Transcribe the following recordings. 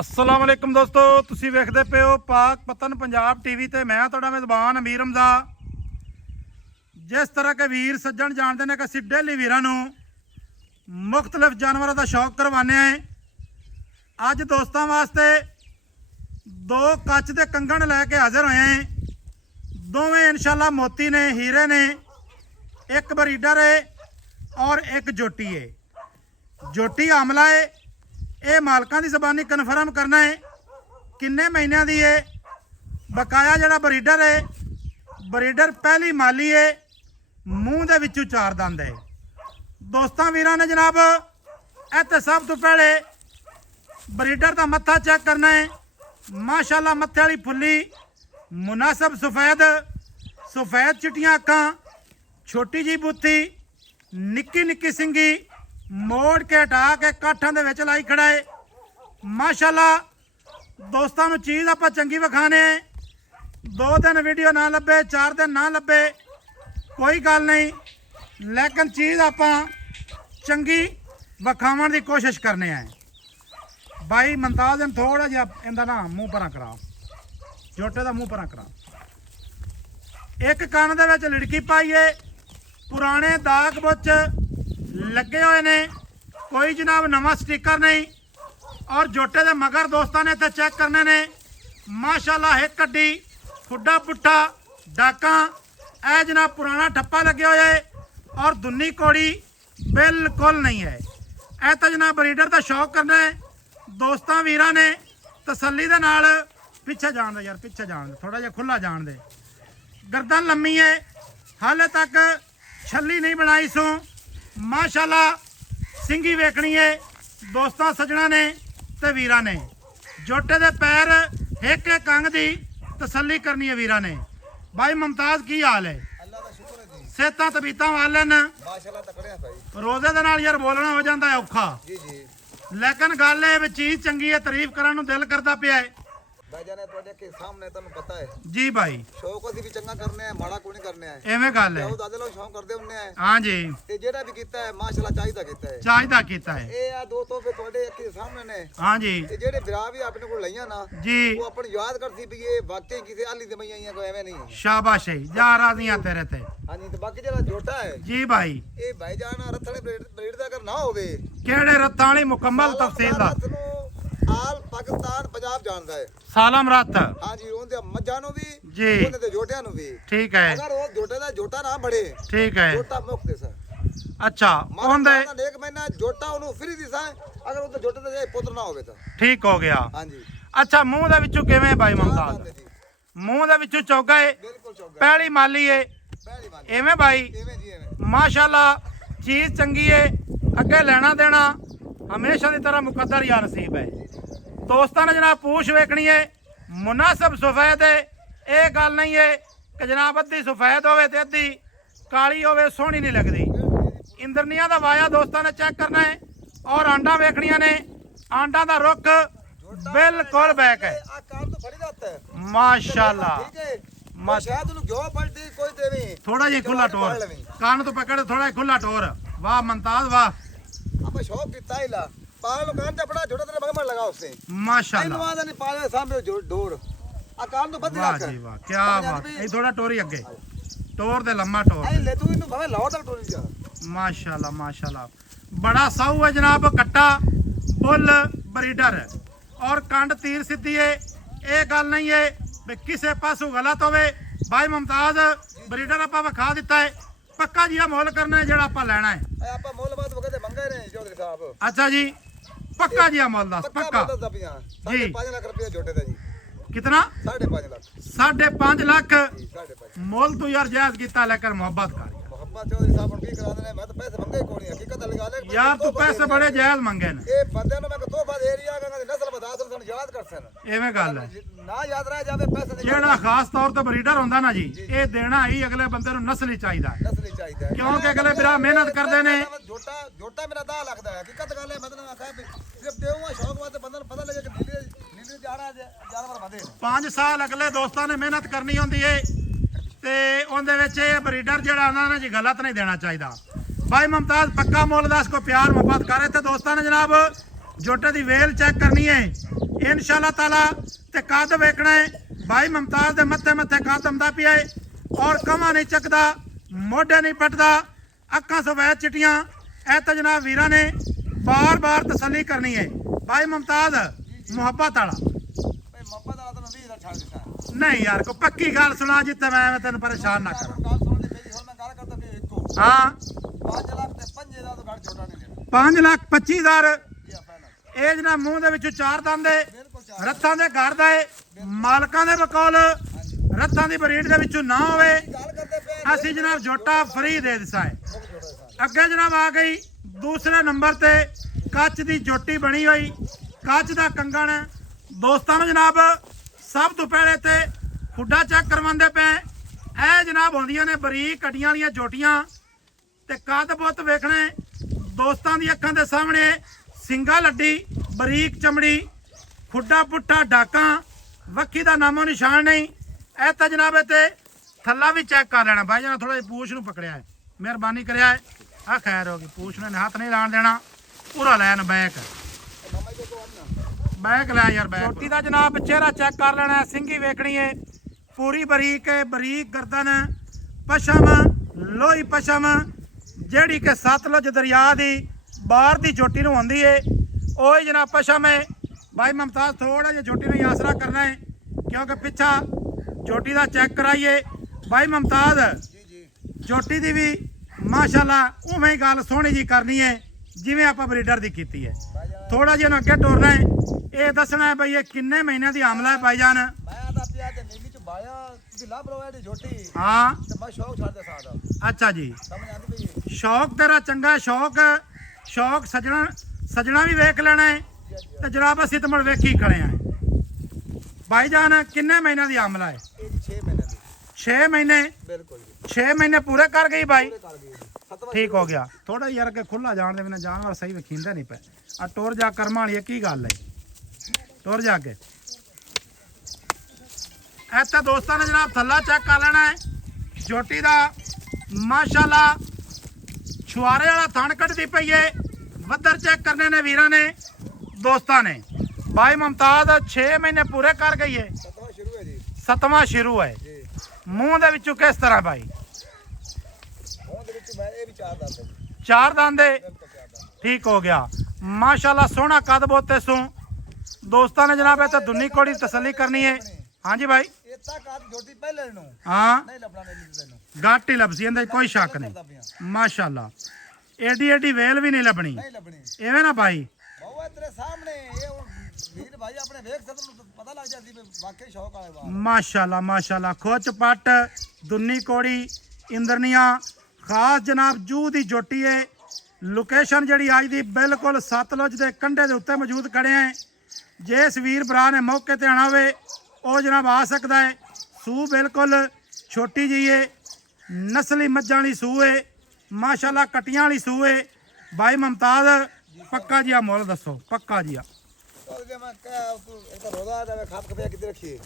अस्सलाम वालेकुम दोस्तों, तुसी वेखदे पे हो पाक पतन पंजाब टीवी ते मैं तुहाडा मेज़बान अमीर हमजा। जिस तरह के वीर सज्जन जानते हैं कि असीं डेली वीरां नूं मुख्तलिफ जानवरों का शौक करवाने हैं। अज दोस्तों वास्ते दो कच के कंगण लैके हाजिर होए हैं। दोवें इंशाल्लाह मोती ने, हीरे ने। एक ब्रीडर है और एक जोटी है। जोटी आमला है। ये मालकां की जबानी कन्फर्म करना है किन्ने महीनों की है। बकाया जड़ा ब्रीडर है, ब्रीडर पहली माली है, मूँह दे विचों चार दंद है। दोस्तों वीरां ने जनाब इत्थे सब तो पहले ब्रीडर का मत्था चेक करना है। माशाल्लाह मत्थे वाली फुल्ली मुनासब सफेद चिट्टियां अखां, छोटी जी बूथी, निक्की निक्की सिंगी, मोड़ के हटा के काठां दे विच लाई खड़ा है। माशाल्लाह दोस्तों नूं चीज़ आपां चंगी विखाने। 2 दिन वीडियो ना लभे, 4 दिन ना लभे, कोई गल नहीं, लेकिन चीज़ आपां चंगी विखावन की कोशिश करने हैं। भाई मुमताज ने थोड़ा जिहा इहदा ना मूँह परां करा, जोटे का मूँह परां करा। एक कान दे विच लिड़की पाई है, पुराने दाग बुच लगे हुए ने, कोई जनाब नवा स्टिकर नहीं। और जोटे दे मगर दोस्तों ने इत्थे चेक करने ने। माशाल्लाह एक कड्डी, खुड्डा पुट्ठा, डाका, ए जनाब पुराना ठप्पा लगे हुए है और दुन्नी कोड़ी बिल्कुल नहीं है। ए तो जनाब ब्रीडर का शौक करना है। दोस्तों वीरां ने तसल्ली दे नाल पिछे जान दे, यार पिछे जान दे, थोड़ा जिहा खुला जान दे। गर्दन लम्मी है, हाले तक छली नहीं बनाई सो। माशाल्लाह सिंगी वेखनी है दोस्तों सजना ने ते वीरां ने। जोटे दे पैर एक एक अंग दी तसल्ली करनी है वीरां ने। भाई मुमताज की हाल है? सेहतां तबीयतां वाले न? रोजे दे नाल यार बोलना हो जाता है औखा, लेकिन गल है चीज़ चंगी है, तारीफ करन नूं दिल करदा पिया है। भाईजान ਤੁਹਾਡੇ के सामने ਤੁਹਾਨੂੰ पता है जी भाई, शौक ਅਸੀਂ ਵੀ ਚੰਗਾ ਕਰਨੇ ਆ, ਮਾੜਾ ਕੋਈ ਨਹੀਂ ਕਰਨੇ ਆ। एवें गल है। ਉਹ ਦਾਦੇ ਲੋਕ ਸ਼ੌਕ ਕਰਦੇ ਹੁੰਦੇ ਆ। हाँ जी, ਤੇ ਜਿਹੜਾ ਵੀ ਕੀਤਾ ਹੈ ਮਾਸ਼ਾਅੱਲਾ ਚਾਹੀਦਾ ਕੀਤਾ ਹੈ। चाहिदा कीता है। ਇਹ ਆ ਦੋ ਤੋਹਫੇ ਤੁਹਾਡੇ ਅੱਖਾਂ ਦੇ ਸਾਹਮਣੇ ਨੇ। हाँ जी ਤੇ ਜਿਹੜੇ ਵਿਰਾ ਵੀ ਆਪਣੇ ਕੋਲ ਲਈਆਂ ਨਾ, जी, ਉਹ ਆਪਣੀ ਯਾਦ ਕਰਦੀ ਵੀ ਇਹ ਵਾਕਈ ਕਿਸੇ ਆਲੀ ਦੇ ਮਈਆਂ ਆਈਆਂ, ਕੋਈ ਐਵੇਂ ਨਹੀਂ। शाबाश है, जा राजियां तेरे ते। ਹਾਂਜੀ ਤੇ ਬਾਕੀ ਜਿਹੜਾ ਜੋਟਾ ਹੈ जी भाई, ਇਹ ਭਾਈਜਾਨ ਰੱਥਣੇ ਬਰੀਡ ਦਾ ਅਗਰ ਨਾ ਹੋਵੇ, केड़े रत्तां वाली मुकम्मल तफसील दा ਆਲ ਪਾਕਿਸਤਾਨ ਪੰਜਾਬ ਜਾਣਦਾ ਹੈ। सालम रत। ਹਾਂਜੀ ਉਹਦੇ ਮੱਝਾਂ ਨੂੰ ਵੀ, जी ਉਹਦੇ ਤੇ ਜੋਟਿਆਂ ਨੂੰ ਵੀ। ठीक है, ਅਗਰ ਉਹ ਜੋਟੇ ਦਾ ਜੋਟਾ ਨਾ ਬੜੇ, ठीक है। ਜੋਟਾ ਮੁੱਕ ਦੇ ਸਰ। अच्छा ओंदे एक महीना जोटा ਉਹਨੂੰ ਫ੍ਰੀ ਦਿਸਾ, ਅਗਰ ਉਹਦੇ ਜੋਟੇ ਤੇ ਪੁੱਤਰ ਨਾ ਹੋਵੇ ਤਾਂ। ठीक हो गया। ਹਾਂਜੀ अच्छा मूंह दे विचों किवें भाई मुमताज? मूंह दे विचों चौगा है, ਬਿਲਕੁਲ ਚੌਗਾ पहली माली है, ਪਹਿਲੀ ਵਾਰ एवें भाई ਇਵੇਂ ਜੀ ਇਵੇਂ। माशाल्लाह चीज़ चंगी है, अगे लेना देना हमेशा की तरह मुकद्दर या नसीब है। दोस्तों ने जनाब पूछ वेखनी है, मुनासब सफेद है। ये गल नहीं है कि जनाब अद्धी सफेद होवे ते अद्धी काली होवे, सोहनी नहीं लगती। इंद्रनिया का वाया दोस्तों ने चेक करना है और आंडा वेखनिया ने। आंडा का रुख बिल्कुल बैक है। ਆ ਕਾਰ ਤੋਂ ਫੜੀ ਜਾਂਦਾ ਹੈ माशाल्लाह। ਠੀਕ ਹੈ। ਸ਼ਾਇਦ ਉਹਨੂੰ ਘਿਓ ਪਲਟੀ ਕੋਈ ਦੇਵੇ। थोड़ा जी खुला टोर, कान तो पकड़, थोड़ा जी खुला टोर। वाह मुमताज वाह, ਆਪਾਂ ਸ਼ੌਕ ਕੀਤਾ ਹੀ ਲਾ ਪਾਲ ਨੂੰ ਕਾਂ ਤੇ ਆਪਣਾ ਛੋਟਾ ਤੇਰੇ ਮਗਰ ਲਗਾ ਉਸੇ। माशाल्लाह। ਇਹਨੂੰ ਆਂਦਾ ਨਹੀਂ ਪਾਲੇ ਸਾਹਮਣੇ ਡੋਰ ਆ ਕਾਰ ਨੂੰ ਬੱਧ वाह ਰੱਖ। जी वाह, क्या बात है। थोड़ा टोरी अगे, टोर दे लम्मा टोर। ਐ ਲੈ ਤੂੰ ਇਹਨੂੰ ਭਾਵੇਂ ਲਾਹੌਰ ਤੱਕ ਟੋਰੀ ਜਾ। माशाल्लाह माशाल्लाह, बड़ा साहू है जनाब, कट्टा बुल ब्रीडर और कंड तीर सीधी है। ये गल नहीं है भी किसी पासों गलत होवे। भाई मुमताज ब्रीडर आप विखा दिता है, पक्का जी मुल करना है जेड़ा आप लेना है। ਐ ਆਪਾਂ ਮੁੱਲ ਬਾਤ ਵਗੇ ਤੇ ਮੰਗੇ ਨੇ ਚੌਧਰੀ ਸਾਹਿਬ। अच्छा जी, पक्का जी मुल दस पक्का ਦੱਸਦਾ ਪਿਆ। 5.5 ਲੱਖ ਰੁਪਏ ਜੋਟੇ ਦਾ ਜੀ। कितना? 5.5 ਲੱਖ। 5.5 लाख 5.5 मुल तो यार जायज किया, लेकिन मोहब्बत कर मोहब्बत चौधरी साहब ਹੁਣ ਕੀ ਕਰਾ ਦੇਣੇ। ਮੈਂ ਤਾਂ ਪੈਸੇ ਮੰਗੇ ਹੀ ਕੋਣੀ, ਹਕੀਕਤ ਲਗਾ ਲੈ यार, तू पैसे बड़े जायज मंगे ने। ਇਹ ਬੰਦਿਆਂ ਨੂੰ ਮੈਂ ਤੋਹਫਾ ਦੇ ਰਿਹਾ ਗਾ ਕਿ ਨਸਲ ਵਧਾ ਸਨ, ਸਾਨੂੰ ਯਾਦ ਕਰ ਸਨ। एवें गल है, ਨਾ ਯਾਦ ਰਹਿ ਜਾਵੇ ਪੈਸੇ ਦੇ ਜਿਹੜਾ ਖਾਸ ਤੌਰ ਤੇ ਬਰੀਡਰ ਹੁੰਦਾ ਨਾ ਜੀ, ਇਹ ਦੇਣਾ ਹੀ ਅਗਲੇ ਬੰਦੇ ਨੂੰ ਨਸਲੀ ਚਾਹੀਦਾ ਹੈ। ਨਸਲੀ ਚਾਹੀਦਾ ਹੈ। ਕਿਉਂਕਿ ਅਗਲੇ ਵੀਰਾ ਮਿਹਨਤ ਕਰਦੇ ਨੇ। ਜੋਟਾ ਮੇਰਾ ਦਾ ਲੱਗਦਾ ਹੈ, ਹਕੀਕਤ ਗੱਲ ਹੈ। ਮਤਲਬ ਆਖਿਆ ਵੀ ਸਿਰਫ ਦੇਵਾਂ ਸ਼ੌਕ ਵਾਸਤੇ ਬੰਦੇ ਨੂੰ ਪਤਾ ਲੱਗੇ ਕਿ ਨੀਲੇ ਜਾਣਾ ਜਾਨਵਰ ਵਧੇ। 5 ਸਾਲ ਅਗਲੇ ਦੋਸਤਾਂ ਨੇ ਮਿਹਨਤ ਕਰਨੀ ਹੁੰਦੀ ਏ ਤੇ ਉਹਦੇ ਵਿੱਚ ਇਹ ਬਰੀਡਰ ਜਿਹੜਾ ਉਹਨਾਂ ਨੇ ਜੀ ਗਲਤ ਨਹੀਂ ਦੇਣਾ ਚਾਹੀਦਾ। भाई मुमताज पक्का मोल दस को प्यार मोहब्बत करे थे दोस्तों ने जनाब जोटे की वेल चेक करनी है। इंशाल्लाह ताला ते कद वेखना है भाई मुमताज दे मत्थे मत्थे कद आंदा पिया है और कमा नहीं चकदा मोढे नहीं पटदा अक्खां सफेद चिट्टियां ऐ तो जनाब वीरां ने बार बार तसल्ली करनी है भाई मुमताज मुहब्बत वाला भाई मोहब्बत वाला तो मैं 20 छाड़ देता नहीं यार को पक्की गल सुना जिते मैं तेन परेशान ना करा ਗੱਲ ਸੁਣ ਲਈ ਮੇਰੀ ਹੁਣ ਮੈਂ ਗੱਲ ਕਰਦਾ ਵੀ ਇੱਕੋ हाँ 5 ਲੱਖ ਤੇ 5 ਦਾ ਤਾਂ ਘੱਟ ਛੋਟਾ ਨਹੀਂ ਲੈਣਾ 5,25,000 ਜੀ ਆ ਪਹਿਲਾਂ ਇਹ ਜਨਾ ਮੂੰਹ ਦੇ ਵਿੱਚੋਂ ਚਾਰ ਦੰਦ ਏ ਬਿਲਕੁਲ ਚਾਹ ਰੱਥਾਂ ਦੇ ਘਰ ਦਾ ਏ ਮਾਲਕਾਂ ਦੇ ਬਕੌਲ ਰੱਥਾਂ ਦੀ ਬਰੀਡ ਦੇ ਵਿੱਚੋਂ ਨਾ ਹੋਵੇ ਗੱਲ ਕਰਦੇ ਪਏ ਅਸੀਂ ਜਨਾਬ ਜੋਟਾ ਫਰੀ ਦੇ ਦਿਸਾ ਹੈ ਬਹੁਤ ਛੋਟਾ ਹੈ ਅੱਗੇ ਜਨਾਬ ਆ ਗਈ ਦੂਸਰੇ ਨੰਬਰ ਤੇ ਕੱਚ ਦੀ ਜੋਟੀ ਬਣੀ ਹੋਈ ਕੱਚ ਦਾ ਕੰਗਣ ਦੋਸਤਾਂ ਨੂੰ ਜਨਾਬ ਸਭ ਤੋਂ ਪਹਿਲੇ ਤੇ ਖੁੱਡਾ ਚੈੱਕ ਕਰਵਾਉਂਦੇ ਪਏ ਇਹ ਜਨਾਬ ਹੁੰਦੀਆਂ ਨੇ ਬਰੀਕ ਕੱਡੀਆਂ ਵਾਲੀਆਂ ਜੋਟੀਆਂ ਤੇ ਕੱਦ ਬੁੱਤ ਵੇਖਣੇ ਦੋਸਤਾਂ ਦੀ ਅੱਖਾਂ ਦੇ ਸਾਹਮਣੇ ਸਿੰਗਾ ਲੱਡੀ ਬਰੀਕ ਚਮੜੀ ਖੁੱਡਾ ਪੁੱਠਾ ਡਾਕਾਂ ਵੱਖੀ ਦਾ ਨਾਮੋ ਨਿਸ਼ਾਨ ਨਹੀਂ ਇਹ ਤਾਂ ਜਨਾਬ ਤੇ ਥੱਲਾ ਵੀ ਚੈੱਕ ਕਰ ਲੈਣਾ ਭਾਈ ਜਨਾ ਥੋੜਾ ਜਿਹਾ ਪੂਛ ਨੂੰ ਪਕੜਿਆ ਹੈ ਮਿਹਰਬਾਨੀ ਕਰਿਆ ਹੈ ਆ ਖੈਰ ਹੋ ਗਈ ਪੂਛ ਨੇ ਹੱਥ ਨਹੀਂ ਲਾਣ ਦੇਣਾ ਪੂਰਾ ਲੈਣ ਬੈਕ ਬੈਕ ਲੈ ਯਾਰ ਬੈਕ ਛੋਟੀ ਦਾ ਜਨਾਬ ਚਿਹਰਾ ਚੈੱਕ ਕਰ ਲੈਣਾ ਹੈ, ਸਿੰਗੀ ਵੇਖਣੀ ਹੈ ਪੂਰੀ ਬਰੀਕ ਹੈ ਬਰੀਕ ਗਰਦਨ ਪਸ਼ਮ ਲੋਹੀ ਪਸ਼ਮ ਜਿਹੜੀ ਕਿ ਸਤਲੁਜ ਦਰਿਆ ਦੀ ਬਾਹਰ ਦੀ ਜੋਟੀ ਨੂੰ ਆਉਂਦੀ ਏ ਉਹੀ ਜਨਾਬ ਪਸ਼ਮ ਹੈ ਭਾਈ ਮੁਮਤਾਜ਼ ਥੋੜਾ ਜਿਹਾ ਜੋਟੀ ਨੂੰ ਆਸਰਾ ਕਰਨਾ ਹੈ ਕਿਉਂਕਿ ਪਿੱਛਾ ਜੋਟੀ ਦਾ ਚੈੱਕ ਕਰਾਈਏ ਭਾਈ ਮੁਮਤਾਜ਼ ਜੀ ਜੀ ਜੋਟੀ ਦੀ ਵੀ ਮਾਸ਼ਾਅੱਲਾ ਉਵੇਂ ਹੀ ਗੱਲ ਸੋਹਣੀ ਜੀ ਕਰਨੀ ਹੈ ਜਿਵੇਂ ਆਪਾਂ ਬਰੀਡਰ ਦੀ ਕੀਤੀ ਹੈ ਥੋੜਾ ਜਿਹਾ ਨੂੰ ਅੱਗੇ ਟੋਰਨਾ ਹੈ ਇਹ ਦੱਸਣਾ ਹੈ ਬਈ ਇਹ ਕਿੰਨੇ ਮਹੀਨਿਆਂ ਦੀ ਆਮਲਾ ਹੈ ਭਾਈਜਾਨ ਮੈਂ ਤਾਂ ਪਿਆ ਤੇ ਨੀਲੀ ਚ ਬਾਇਆ ਤੁਸੀਂ ਲੱਭ ਰੋ ਇਹਦੀ ਝੋਟੀ ਹਾਂ ਤੇ ਮੈਂ ਸ਼ੌਕ ਛੱਡ ਦੇ ਸਕਦਾ ਅੱਛਾ ਜੀ ਸਮਝ ਆਂਦੀ ਪਈ ਸ਼ੌਕ ਤੇਰਾ ਚੰਗਾ ਸ਼ੌਕ ਸਜਣਾ ਵੀ ਵੇਖ ਲੈਣਾ ਹੈ ਤੇ ਜਨਾਬ ਅਸੀਂ ਤਮੜ ਵੇਖੀ ਖੜੇ ਆਂ ਭਾਈਜਾਨ ਕਿੰਨੇ ਮਹੀਨਿਆਂ ਦੀ ਆਮਲਾ ਹੈ ਇਹਦੀ 6 ਮਹੀਨੇ ਦੀ 6 ਮਹੀਨੇ ਬਿਲਕੁਲ ਜੀ 6 ਮਹੀਨੇ ਪੂਰੇ ਕਰ ਗਈ ਭਾਈ ਕਰ ਗਈ ਜੀ ਸਤਵਾਂ ਠੀਕ ਹੋ ਗਿਆ ਥੋੜਾ ਯਾਰ ਅੱਗੇ ਖੁੱਲਾ ਜਾਣ ਦੇ ਬਿਨਾ ਜਾਨਵਰ ਸਹੀ ਵੇਖੀਂਦਾ ਨਹੀਂ ਪਏ ਆ ਟੋਰ ਜਾ ਕਰਮਾਂ ਵਾਲੀ ਕੀ ਗੱਲ ਹੈ ਟੋਰ ਜਾ ਕੇ ਐਤਾ ਦੋਸਤਾਂ ਨੇ ਜਨਾਬ ਥੱਲਾ ਚੈੱਕ ਕਰ ਲੈਣਾ ਹੈ ਜੋਟੀ ਦਾ ਮਾਸ਼ਾਅੱਲਾ ਛੁਆਰੇ ਵਾਲਾ ਥਣ ਕੱਢਦੀ ਪਈ ਏ ਵੱਦਰ ਚੈੱਕ ਕਰਨੇ ਨੇ ਵੀਰਾਂ ਨੇ ਦੋਸਤਾਂ ਨੇ ਭਾਈ ਮੁਮਤਾਜ਼ 6 ਮਹੀਨੇ ਪੂਰੇ ਕਰ ਗਈ ਏ ਸਤਵਾਂ ਸ਼ੁਰੂ ਹੈ ਜੀ 7ਵਾਂ ਸ਼ੁਰੂ ਹੈ ਜੀ ਮੂੰਹ ਦੇ ਵਿੱਚੋਂ ਕਿਸ ਤਰ੍ਹਾਂ ਭਾਈ ਹੁਣ ਦੇ ਵਿੱਚ ਮੈਂ ਇਹ ਵੀ ਚਾਰ ਦੱਸ ਦਿੰਦਾ ਚਾਰ ਦੰਦ ਏ ਬਿਲਕੁਲ ਚਾਰ ਦੱਸ ਠੀਕ ਹੋ ਗਿਆ ਮਾਸ਼ਾਅੱਲਾ ਸੋਹਣਾ ਕੱਦ ਬੋਤੇ ਸੂ ਦੋਸਤਾਂ ਨੇ ਜਨਾਬ ਇਹ ਤਾਂ ਦੁੰਨੀ ਕੋੜੀ ਤਸੱਲੀ ਕਰਨੀ ਹੈ ਹਾਂਜੀ ਭਾਈ ਇਹ ਤੱਕ ਆ ਝੋਟੀ ਪਹਿਲੇ ਨੂੰ ਹਾਂ ਨਹੀਂ ਲੱਭਣਾ ਨਹੀਂ ਤੈਨੂੰ ਗਾਟੀ ਲੱਭਸੀ ਇਹਦੇ 'ਚ ਕੋਈ ਸ਼ੱਕ ਨਹੀਂ ਮਾਸ਼ਾਅੱਲਾ ਏਡੀ ਵੇਲ ਵੀ ਨਹੀਂ ਲੱਭਣੀ ਨਹੀਂ ਲੱਭਣੀ ਐਵੇਂ ਨਾ ਭਾਈ ਬਾਬਾ ਤੇਰੇ ਸਾਹਮਣੇ ਇਹ ਹੁਣ ਵੀਰ ਭਾਈ ਆਪਣੇ ਵੇਖ ਸਕਦੇ ਨੂੰ ਪਤਾ ਲੱਗ ਜਾਂਦੀ ਵੀ ਵਾਕਈ ਸ਼ੌਕ ਵਾਲੇ ਬਾਤ ਮਾਸ਼ਾਅੱਲਾ ਖੋਚ ਪੱਟ ਦੁੰਨੀ ਕੋੜੀ ਇੰਦਰਨੀਆਂ ਖਾਸ ਜਨਾਬ ਜੂ ਦੀ ਜੋਟੀ ਹੈ ਲੋਕੇਸ਼ਨ ਜਿਹੜੀ ਅੱਜ ਦੀ ਬਿਲਕੁਲ ਸਤਲੁਜ ਦੇ ਕੰਢੇ ਦੇ ਉੱਤੇ ਮੌਜੂਦ ਖੜੇ ਆ ਜਿਸ ਵੀਰ ਭਰਾ ਨੇ ਮੌਕੇ ਤੇ ਆਣਾ ਹੋਵੇ ਉਹ ਜਨਾਬ ਆ ਸਕਦਾ ਹੈ ਸੂ ਬਿਲਕੁਲ ਛੋਟੀ ਜਿਹੀ ਹੈ ਨਸਲੀ ਮੱਝਾਂ ਵਾਲੀ ਸੂ ਹੈ ਮਾਸ਼ਾਅੱਲਾ ਕਟੀਆਂ ਵਾਲੀ ਸੂ ਹੈ ਭਾਈ ਮੁਮਤਾਜ਼ ਪੱਕਾ ਜਿਹਾ ਮੁੱਲ ਦੱਸੋ ਪੱਕਾ ਜਿਹਾ ਚੱਲ ਜੇ ਮੈਂ ਕਹਿ ਤੂੰ ਇੱਕ ਤਾਂ ਰੋਜ਼ਾ ਜਾਵੇ ਖਾਪ ਖਪਿਆ ਕਿਤੇ ਰੱਖੀਏ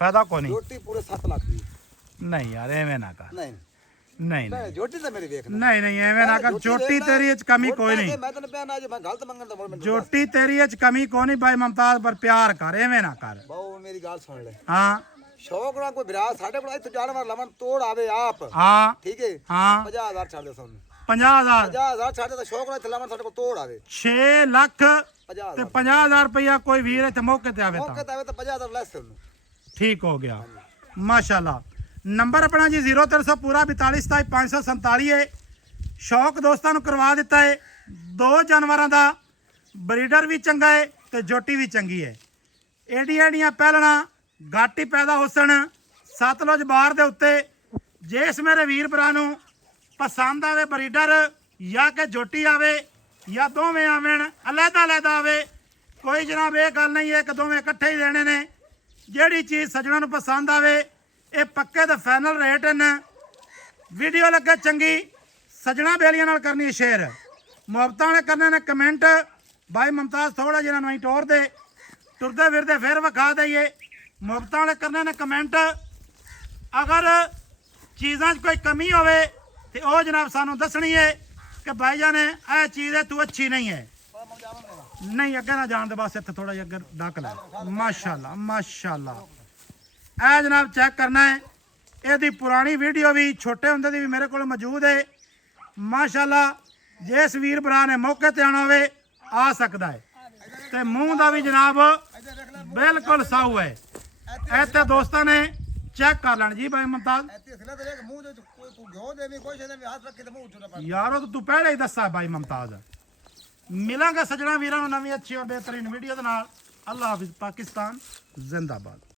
ਫਾਇਦਾ ਕੋਈ ਨਹੀਂ ਝੋਟੀ ਪੂਰੇ 7 ਲੱਖ ਦੀ ਨਹੀਂ ਯਾਰ ਐਵੇਂ ਨਾ ਕਰ ਨਹੀਂ ਨਹੀਂ ਨਹੀਂ ਝੋਟੀ ਤਾਂ ਮੇਰੀ ਵੇਖ ਨਹੀਂ ਐਵੇਂ ਨਾ ਕਰ ਜੋਟੀ ਤੇਰੀ ਚ ਕਮੀ ਕੋਈ ਨਹੀਂ ਮੈਂ ਤੈਨੂੰ ਪਿਆ ਨਾ ਜੇ ਮੈਂ ਗਲਤ ਮੰਗਣ ਦਾ ਬੋਲ ਮੈਨੂੰ ਜੋਟੀ ਤੇਰੀ ਚ ਕਮੀ ਕੋਈ ਨਹੀਂ ਭਾਈ ਮੁਮਤਾਜ਼ ਪਰ ਪਿਆਰ ਕਰ ਐਵੇਂ ਨਾ ਕਰ ਬਾਉ ਮੇਰੀ ਗੱਲ ਸੁਣ ਲੈ ਹਾਂ ਸ਼ੌਕ ਨਾਲ ਕੋਈ ਵਿਰਾਜ ਸਾਡੇ ਕੋਲ ਇੱਥੇ ਜਾਨਵਰ ਲਵਣ ਤੋੜ ਆਵੇ ਆਪ ਹਾਂ ਠੀਕ ਹੈ ਹਾਂ 50000 ਛੱਡ ਦੇ ਸਾਨੂੰ 50000 50000 ਛੱਡ ਦੇ ਤਾਂ ਸ਼ੌਕ ਨਾਲ ਇੱਥੇ ਲਵਣ ਸਾਡੇ ਕੋਲ ਤੋੜ ਆਵੇ 6 ਲੱਖ 50000 ਤੇ 50000 ਰੁਪਇਆ ਕੋਈ ਵੀਰ ਇੱਥੇ ਮੌਕੇ ਤੇ ਆਵੇ ਮੌਕੇ ਤਾਂ ਤੇ ਆਵੇ ਤਾਂ 50000 ਲੈਸ ਉਹਨੂੰ ਠੀਕ ਹੋ ਗਿਆ ਮਾਸ਼ਾਅੱਲਾ ਨੰਬਰ ਆਪਣਾ ਜੀ 0300 ਪੂਰਾ 4227 ਹੈ ਸ਼ੌਕ ਦੋਸਤਾਂ ਨੂੰ ਕਰਵਾ ਦਿੱਤਾ ਹੈ ਦੋ ਜਾਨਵਰਾਂ ਦਾ ਬਰੀਡਰ ਵੀ ਚੰਗਾ ਹੈ ਤੇ ਜੋਟੀ ਵੀ ਚੰਗੀ ਹੈ ਏਡੀਆਂ ਪਹਿਲਣਾ ਗਾਟੀ ਪੈਦਾ ਹੋਸਣ ਸਤਲੁਜ ਬਾਰ ਦੇ ਉੱਤੇ ਜਿਸ ਮੇਰੇ ਵੀਰ ਭਰਾ ਨੂੰ ਪਸੰਦ ਆਵੇ ਬਰੀਡਰ ਜਾਂ ਕਿ ਜੋਟੀ ਆਵੇ ਜਾਂ ਦੋਵੇਂ ਆਵਣ ਅਲੱਗ ਆਵੇ ਕੋਈ ਜਨਾਬ ਇਹ ਗੱਲ ਨਹੀਂ ਹੈ ਕਿ ਦੋਵੇਂ ਇਕੱਠੇ ਹੀ ਲੈਣੇ ਨੇ ਜਿਹੜੀ ਚੀਜ਼ ਸੱਜਣਾ ਨੂੰ ਪਸੰਦ ਆਵੇ ਇਹ ਪੱਕੇ ਤੇ ਫਾਈਨਲ ਰੇਟ ਹਨ ਵੀਡੀਓ ਲੱਗੇ ਚੰਗੀ ਸੱਜਣਾ ਬੇਲੀਆਂ ਨਾਲ ਕਰਨੀ ਸ਼ੇਅਰ ਮੁਹੱਬਤਾਂ ਵਾਲੇ ਕਰਨੇ ਨੇ ਕਮੈਂਟ ਭਾਈ ਮੁਮਤਾਜ਼ ਥੋੜਾ ਜਿਹਾ ਨੂੰ ਟੋਰ ਦੇ ਤੁਰਦੇ ਫਿਰਦੇ ਫਿਰ ਵਿਖਾ ਦਈਏ ਮੁਹੱਬਤਾਂ ਵਾਲੇ ਕਰਨੇ ਨੇ ਕਮੈਂਟ ਅਗਰ ਚੀਜ਼ਾਂ 'ਚ ਕੋਈ ਕਮੀ ਹੋਵੇ ਤੇ ਉਹ ਜਨਾਬ ਸਾਨੂੰ ਦੱਸਣੀ ਹੈ ਕਿ ਭਾਈ ਜਾਨ ਇਹ ਚੀਜ਼ ਹੈ ਤੂੰ ਅੱਛੀ ਨਹੀਂ ਹੈ ਨਹੀਂ ਅੱਗੇ ਨਾ ਜਾਣ ਦੇ, ਬਸ ਇੱਥੇ ਥੋੜਾ ਜਿਹਾ ਅੱਗੇ ਡੱਕ ਲੈ। ਮਾਸ਼ਾਅੱਲਾ ਮਾਸ਼ਾਅੱਲਾ। ਇਹ ਜਨਾਬ ਚੈੱਕ ਕਰਨਾ ਹੈ, ਇਹਦੀ ਪੁਰਾਣੀ ਵੀਡੀਓ ਵੀ ਛੋਟੇ ਹੁੰਦੇ ਦੀ ਵੀ ਮੇਰੇ ਕੋਲ ਮੌਜੂਦ ਹੈ। ਮਾਸ਼ਾਅੱਲਾ ਜਿਸ ਵੀਰ ਭਰਾ ਨੇ ਮੌਕੇ ਤੇ ਆਣਾ ਹੋਵੇ ਆ ਸਕਦਾ ਹੈ। ਤੇ ਮੂੰਹ ਦਾ ਵੀ ਜਨਾਬ ਬਿਲਕੁਲ ਸਾਊ ਹੈ। ਇੱਥੇ ਦੋਸਤਾਂ ਨੇ ਚੈੱਕ ਕਰ ਲੈਣ ਜੀ ਭਾਈ ਮੁਮਤਾਜ਼। ਇੱਥੇ ਸਿਲਾ ਤੇ ਇੱਕ ਮੂੰਹ ਦੇ ਵਿੱਚ ਕੋਈ ਘਿਓ ਦੇ ਵੀ ਕੋਈ ਸ਼ੇ ਵੀ ਹੱਥ ਰੱਖੇ ਤੇ ਮੂੰਹ ਚੁਣਾ ਪਾ। ਯਾਰੋ ਤੂੰ ਪਹਿਲੇ ਹੀ ਦੱਸਾ ਭਾਈ ਮੁਮਤਾਜ਼। ਮਿਲਾਂਗੇ ਸੱਜਣਾ ਵੀਰਾਂ ਨੂੰ ਨਵੀਂ ਅੱਛੀ ਔਰ ਬਿਹਤਰੀਨ ਵੀਡੀਓ ਦੇ ਨਾਲ। ਅੱਲਾਹ ਹਾਫਿਜ਼। ਪਾਕਿਸਤਾਨ ਜ਼ਿੰਦਾਬਾਦ।